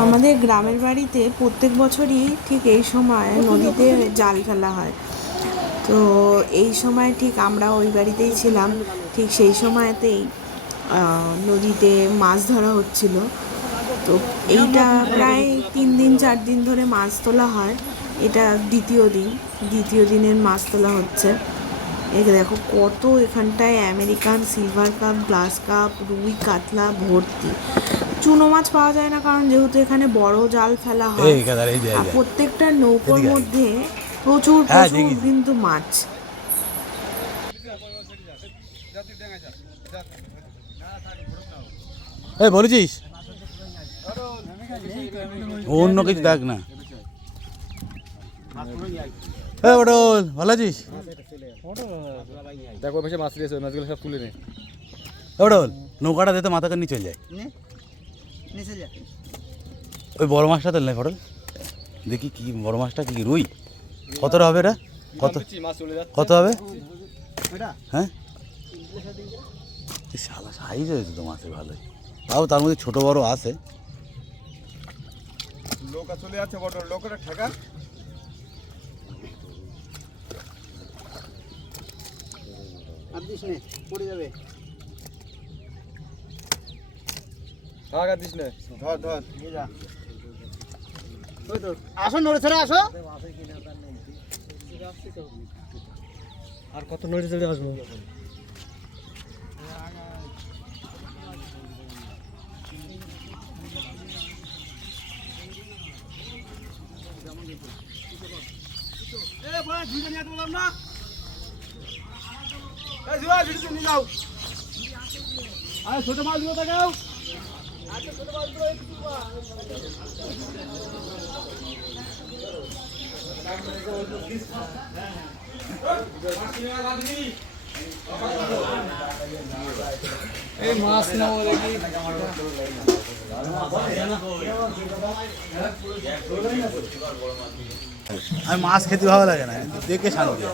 আমাদের গ্রামের বাড়িতে প্রত্যেক বছরই ঠিক এই সময় নদীতে জাল ফেলা হয়। তো এই সময় ঠিক আমরা ওই বাড়িতেই ছিলাম, ঠিক সেই সময়তেই নদীতে মাছ ধরা হচ্ছিল। তো এইটা প্রায় 3 দিন 4 দিন ধরে মাছ তোলা হয়। এটা দ্বিতীয় দিনের মাছ তোলা হচ্ছে। এই দেখো কত এখানটায় American silver cup, glass cup, রুই কাতলা ভর্তি। চুনো মাছ পাওয়া যায় না, কারণ যেহেতু এখানে বড় জাল ফেলা হয়। আর প্রত্যেকটা নৌকোর মধ্যে প্রচুর প্রচুর কিন্তু মাছ। বলেছিস অন্য কিছু দেখ না। পটল ভালো আছিস? দেখো ভেসে মাছ দিয়েছে, মাছগুলো সব তুলে নে। পটল নৌকাটা দিতে মাথাকে নিয়ে চলে যায়, ওই বড় মাছটা তো নেই। পটল দেখি কি বড় মাছটা, কি রুই? কতটা হবে এটা? কত হবে? হ্যাঁ শালা সাইজ হয়েছে তো মাছের ভালোই, তাও তার মধ্যে ছোট বড় আছে। লোকা চলে যাচ্ছে বড় লোকের ঠেকা। আর দিস নে, পড়ে যাবে। আগা দিস নে, ধর ধর নিয়ে যা। ওই তো আসো, নড়ে চড়ে আসো। আর কত নড়ে চড়ে আসবো? ছোট মাছগুলো দেখাও। ছোট মাছগুলো এই মাছ নাও দেখি। আমি মাছ খেতে ভালো লাগে না, দেখে শান্তি।